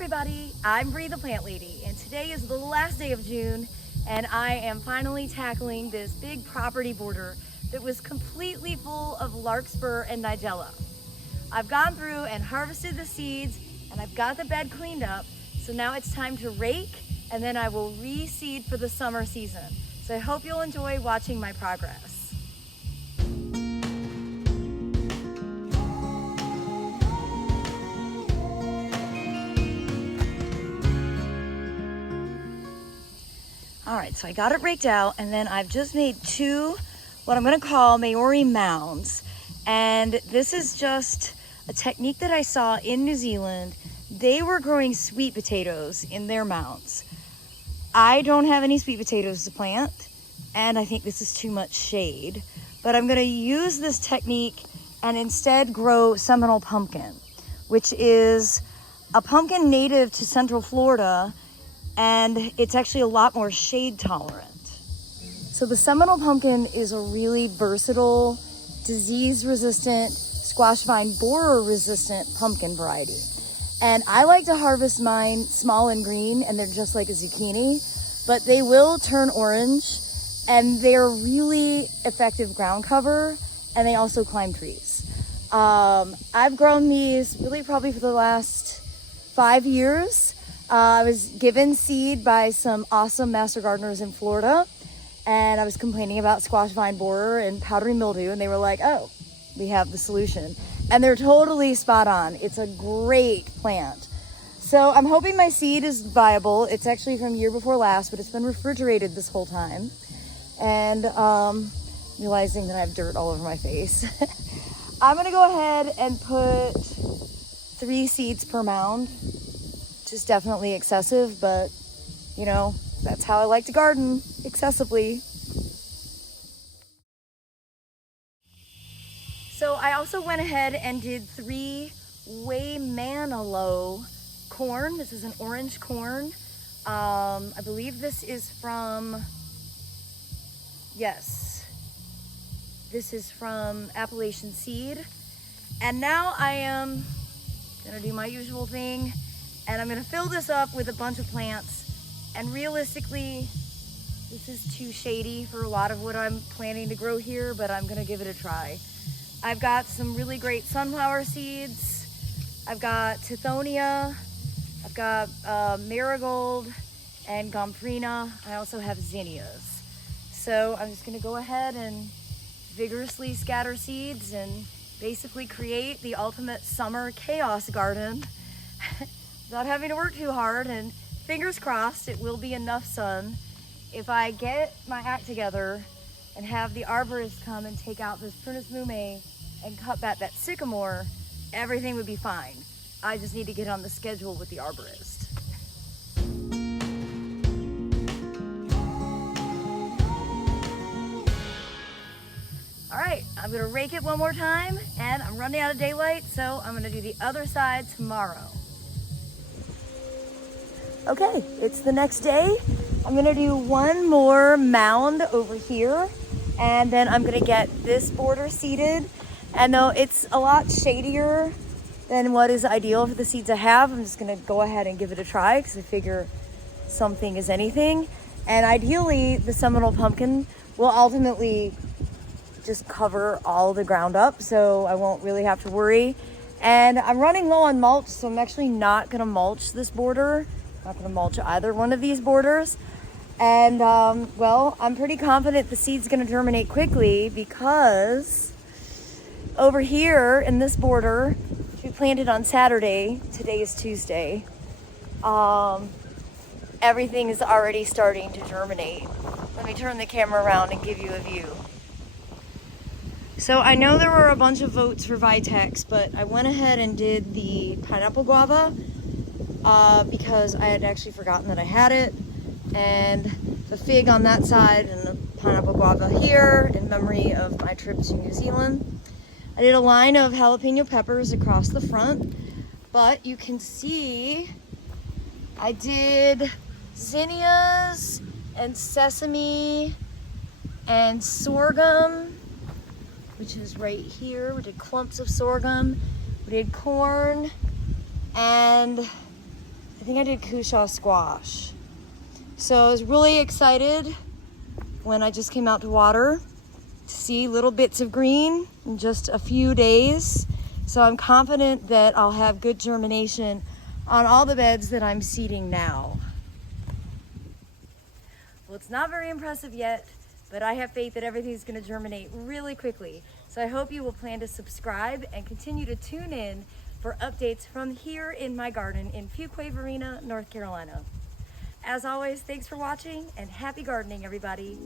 everybody, I'm Bree the Plant Lady, and today is the last day of June, and I am finally tackling this big property border that was completely full of larkspur and nigella. I've gone through and harvested the seeds, and I've got the bed cleaned up, so now it's time to rake, and then I will reseed for the summer season. So I hope you'll enjoy watching my progress. All right, so I got it raked out, and then I've just made two, what I'm gonna call Maori mounds. And this is just a technique that I saw in New Zealand. They were growing sweet potatoes in their mounds. I don't have any sweet potatoes to plant, and I think this is too much shade. But I'm gonna use this technique and instead grow Seminole pumpkin, which is a pumpkin native to Central Florida, and it's actually a lot more shade tolerant. So the Seminole pumpkin is a really versatile, disease-resistant, squash vine borer-resistant pumpkin variety. And I like to harvest mine small and green, and they're just like a zucchini, but they will turn orange, and they're really effective ground cover, and they also climb trees. I've grown these really probably for the last 5 years. I was given seed by some awesome master gardeners in Florida, and I was complaining about squash vine borer and powdery mildew, and they were like, oh, we have the solution. And they're totally spot on. It's a great plant. So I'm hoping my seed is viable. It's actually from year before last, but it's been refrigerated this whole time. And realizing that I have dirt all over my face. I'm gonna go ahead and put 3 seeds per mound. Just definitely excessive, but you know, that's how I like to garden, excessively. So I also went ahead and did 3 Waymanalo corn. This is an orange corn. I believe this is from, yes, this is from Appalachian Seed. And now I am gonna do my usual thing, and I'm gonna fill this up with a bunch of plants. And realistically, this is too shady for a lot of what I'm planning to grow here, but I'm gonna give it a try. I've got some really great sunflower seeds. I've got Tithonia. I've got marigold and gomphorina. I also have zinnias. So I'm just gonna go ahead and vigorously scatter seeds and basically create the ultimate summer chaos garden without having to work too hard, and fingers crossed it will be enough sun. If I get my act together and have the arborist come and take out this Prunus mume and cut back that sycamore, everything would be fine. I just need to get on the schedule with the arborist. All right, I'm gonna rake it one more time, and I'm running out of daylight, so I'm gonna do the other side tomorrow. Okay, it's the next day. I'm gonna do one more mound over here, and then I'm gonna get this border seeded. And though it's a lot shadier than what is ideal for the seeds I have, I'm just gonna go ahead and give it a try, because I figure something is anything. And ideally, the Seminole pumpkin will ultimately just cover all the ground up, so I won't really have to worry. And I'm running low on mulch, so I'm actually not gonna mulch this border. Not gonna mulch either one of these borders. And well, I'm pretty confident the seed's gonna germinate quickly, because over here in this border, which we planted on Saturday, today is Tuesday, everything is already starting to germinate. Let me turn the camera around and give you a view. So I know there were a bunch of votes for Vitex, but I went ahead and did the pineapple guava because I had actually forgotten that I had it, and the fig on that side and the pineapple guava here in memory of my trip to New Zealand. I did a line of jalapeno peppers across the front, but you can see I did zinnias and sesame and sorghum, which is right here. We did clumps of sorghum, we did corn, and think I did Cushaw squash. So I was really excited when I just came out to water to see little bits of green in just a few days. So I'm confident that I'll have good germination on all the beds that I'm seeding now. Well, it's not very impressive yet, but I have faith that everything's gonna germinate really quickly. So I hope you will plan to subscribe and continue to tune in for updates from here in my garden in Fuquay-Varina, North Carolina. As always, thanks for watching and happy gardening, everybody.